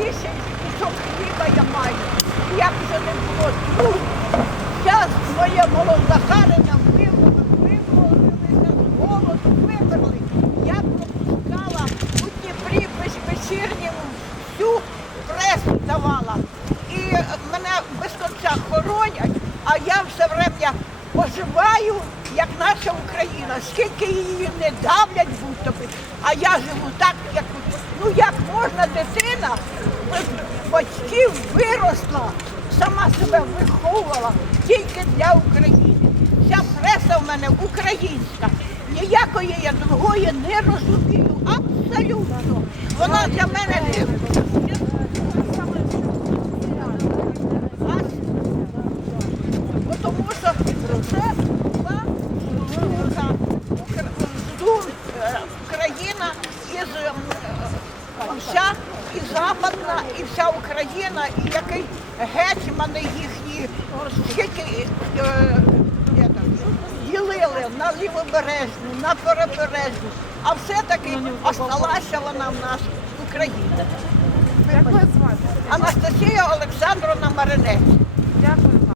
тисяч кусок хліба я маю. Як це не було тут? Зараз моє молодохарення вимовили, вимовилися з голоду, вимерли. Я пропускала у Дніпрі без вечірньому всю пресу давала. І мене без конця хоронять, а я все время поживаю, як наша Україна. Скільки її не давлять будь-то а я живу так, як ну як можна дитина батьків виросла, сама себе виховувала тільки для України. Вся преса в мене українська. Ніякої я другої не розумію. Абсолютно. Вона для мене Тому що це була штука, Укра- Ду- е, Україна із е, вся і Западна, і вся Україна, і який гетьмани їхні, скільки е, ділили на лівобережну, на перебережну, а все-таки осталася вона в нас Україна. Анастасія Олександровна Маринець. Дякую.